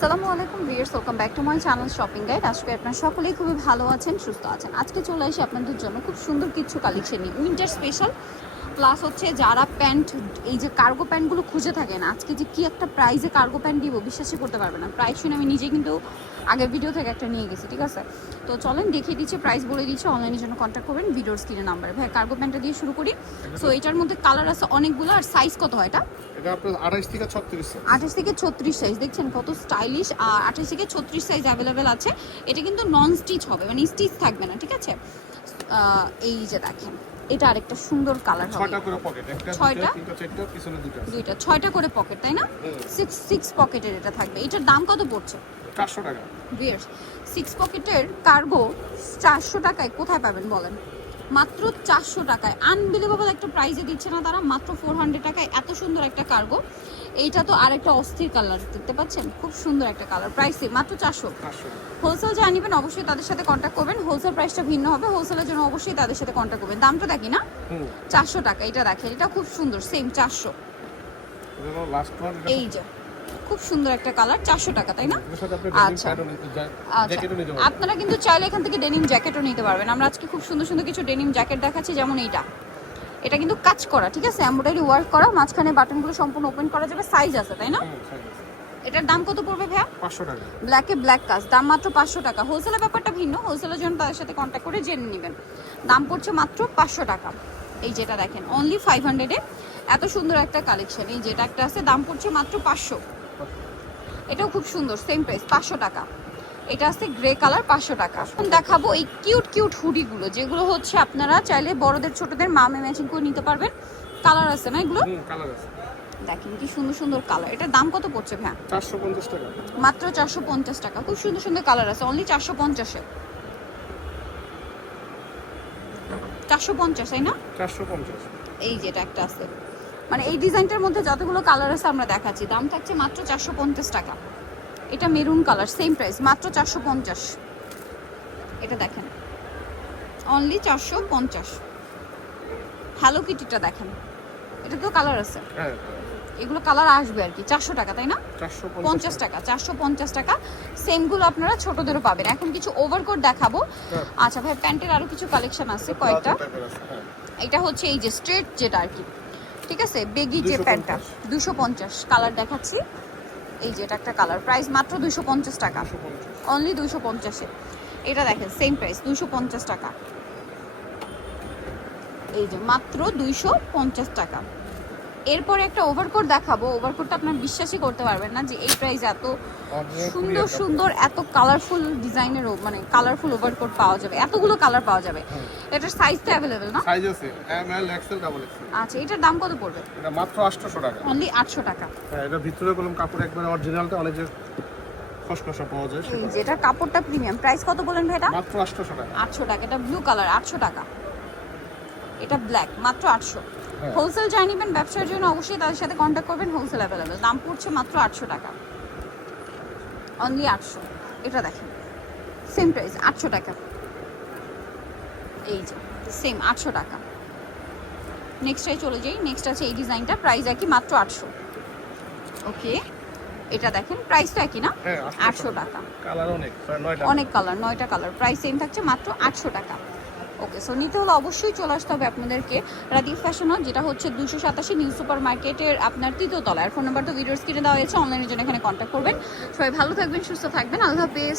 আসসালামু আলাইকুম viewers welcome back to my channel shopping guide. আজকে আপনারা সকলেই খুবই ভালো আছেন সুস্থ আছেন। আজকে চলে আসি আপনাদের জন্য খুব সুন্দর কিছু কালেকশন নিয়ে। উইন্টার স্পেশাল প্লাস হচ্ছে যারা প্যান্ট এই যে কার্গো প্যান্টগুলো খুঁজে থাকেন আজকে যে কি একটা প্রাইজে কার্গো প্যান্ট দিব বিশ্বাসই করতে পারবে না। প্রাইস শুনে আমি নিজে কিন্তু আগের ভিডিও থেকে একটা নিয়ে গেছি ঠিক আছে? তো চলেন দেখিয়ে দিচ্ছি প্রাইস বলে দিচ্ছি অনলাইনের জন্য কন্ট্যাক্ট করবেন ভিডিওর স্ক্রিনে নাম্বারে ভাই কার্গো প্যান্টটা দিয়ে শুরু করি। সো এটার মধ্যে কালার আছে অনেকগুলো আর সাইজ কত হয় এটা? এটা আপনার আঠাইশ থেকে ছত্রিশ আঠাশ থেকে ছত্রিশ সাইজ দেখছেন কত স্টাইলিশ আর আঠাশ থেকে ছত্রিশ সাইজ অ্যাভেলেবেল আছে। এটা কিন্তু নন স্টিচ হবে মানে স্টিচ থাকবে না ঠিক আছে? এই যে দেখেন এটা আরেকটা সুন্দর কালার হবে। ছয়টা করে পকেট একটা ছয়টা? দুইটা তিনটা পিছনে দুটো দুইটা ছয়টা করে পকেট তাই না? সিক্স সিক্স পকেটের এটা থাকবে। এটার দাম কত পড়ছে? চারশো টাকা। বিয়ার্স সিক্স পকেটের কার্গো চারশো টাকায় কোথায় পাবেন বলেন? মাত্র চারশো টাকায়। আনবিলিভেবল একটা প্রাইজে দিচ্ছে না তারা মাত্র ফোর হান্ড্রেড টাকায়। এত সুন্দর একটা কার্গো এইটা তো আর একটা অস্থির কালার দেখতে পাচ্ছেন? খুব সুন্দর একটা কালার প্রাইসে মাত্র চারশো। হোলসেল যা নিবেন অবশ্যই তাদের সাথে কন্ট্যাক্ট করবেন। হোলসেল প্রাইসটা ভিন্ন হবে হোলসেলের জন্য অবশ্যই তাদের সাথে কন্ট্যাক্ট করবেন। দামটা দেখি না? চারশো টাকা এটা দেখেন এটা খুব সুন্দর সেম চারশো। এই যে। খুব সুন্দর একটা কালার চারশো টাকা তাই না? আচ্ছা। আচ্ছা। আপনারা কিন্তু চাইলে এখান থেকে ডেনিম জ্যাকেটও নিতে পারবেন। আমরা আজকে খুব সুন্দর সুন্দর কিছু ডেনিম জ্যাকেট দেখাচ্ছি যেমন এইটা। এটা কিন্তু কাজ করা ঠিক আছে? এমব্রয়ডারি ওয়ার্ক করা মাঝখানে বাটনগুলো সম্পূর্ণ ওপেন করা যাবে সাইজ আছে তাই না? আছে। এটার দাম কত পড়বে ভাইয়া? পাঁচশো টাকা। ব্ল্যাকে ব্ল্যাক কাজ দাম মাত্র পাঁচশো টাকা। হোলসেলের ব্যাপারটা ভিন্ন। হোলসেলের জন্য তাদের সাথে কন্ট্যাক্ট করে জেনে নেবেন। দাম পড়ছে মাত্র পাঁচশো টাকা। এই যেটা দেখেন অনলি ফাইভ হান্ড্রেডে এত সুন্দর একটা কালেকশন এই যেটা একটা আছে দাম পড়ছে মাত্র পাঁচশো। এটাও খুব সুন্দর সেম প্রাইস পাঁচশো টাকা। এটা আছে গ্রে কালার পাঁচশো টাকা। এখন দেখাবো এই কিউট কিউট হুডিগুলো যেগুলো হচ্ছে আপনারা চাইলে বড়দের ছোটদের মামে ম্যাচিং করে নিতে পারবেন। কালার আছে না এগুলো? দেখেন কি সুন্দর সুন্দর কালার এটার দাম কত পড়ছে ভ্যা চারশো পঞ্চাশ টাকা। মাত্র চারশো পঞ্চাশ টাকা। খুব সুন্দর সুন্দর কালার আছে অনলি চারশো পঞ্চাশে। চারশো পঞ্চাশ তাই না? চারশো পঞ্চাশ। এই যেটা একটা আছে। মানে এই ডিজাইনটার মধ্যে যতগুলো কালার আছে আমরা দেখাচ্ছি। দাম থাকছে মাত্র চারশো পঞ্চাশ টাকা। এটা মেরুন কালার সেম প্রাইস মাত্র চারশো পঞ্চাশ। এটা দেখেন। অনলি চারশো পঞ্চাশ। হ্যালো কিটিটা দেখেন। এটা তো কালার আছে। হ্যাঁ। এগুলো কালার আসবে আর কি চারশো টাকা তাই না? পঞ্চাশ টাকা চারশো পঞ্চাশ টাকা। সেমগুলো আপনারা ছোটদেরও পাবেন। এখন কিছু ওভারকোট দেখাবো। হ্যাঁ। আচ্ছা ভাই প্যান্টের আরও কিছু কালেকশন আছে কয়েকটা হ্যাঁ। এটা হচ্ছে এই যে স্ট্রেট যেটা আর কি। ঠিক আছে? বেগি যে প্যান্টটা। দুশো পঞ্চাশ। কালার দেখাচ্ছি। এই যে এটা একটা কালার। প্রাইস মাত্র দুশো পঞ্চাশ টাকা। অনলি দুশো পঞ্চাশে। এটা দেখেন সেম প্রাইস দুশো পঞ্চাশ টাকা। এই যে মাত্র দুইশো পঞ্চাশ টাকা। এরপরে একটা ওভারকোট দেখাবো। ওভারকোটটা আপনার বিশ্বাসই করতে পারবেন না যে এই প্রাইস এত সুন্দর সুন্দর এত কালারফুল ডিজাইনের মানে কালারফুল ওভারকোট পাওয়া যাবে। এতগুলো কালার পাওয়া যাবে। এটার সাইজ তো অ্যাভেলেবেল না? সাইজ আছে। M L XL double XL আচ্ছা এটার দাম কত পড়বে? এটা মাত্র আটশোশো টাকা। অনলি আটশো টাকা। হ্যাঁ এটা ভিতরে কলম কাপড় একবার অরিজিনালটা অনেক যে খসখসা পাওয়া যায় যেটা কাপড়টা প্রিমিয়াম প্রাইস কত বলেন ভাই এটা? মাত্র আটশোশো টাকা। আটশো টাকা। এটা ব্লু কালার আটশো টাকা। এটা ব্ল্যাক মাত্র আটশো। হ্যাঁ। হোলসেল যাই নিবেন ব্যবসার জন্য অবশ্যই তাদের সাথে কন্ট্যাক্ট করবেন হোলসেল অ্যাভেলেবেল দাম পড়ছে মাত্র আটশো টাকা। অনলি আটশো। এটা দেখেন। সেম প্রাইস আটশো টাকা। এই যে সেম আটশো টাকা। নেক্সটটাই চলে যাই। নেক্সট আছে এই ডিজাইনটা প্রাইস একই মাত্র আটশো। ওকে এটা দেখেন প্রাইসটা একই না? হ্যাঁ আটশো টাকা। অনেক কালার নয়টা কালার প্রাইস সেম থাকছে মাত্র আটশো টাকা। ওকে সো নিতে হলে অবশ্যই চলে আসতে হবে আপনাদেরকে রাদি ফ্যাশন যেটা হচ্ছে দুশো সাতাশি নিউ সুপার মার্কেটের আপনার তৃতীয় তলায়। ফোন নাম্বার তো ভিডিওর স্ক্রিনে দেওয়া হয়েছে অনলাইনের জন্য এখানে কন্ট্যাক্ট করবেন। সবাই ভালো থাকবেন, সুস্থ থাকবেন। আল্লাহ হাফেজ।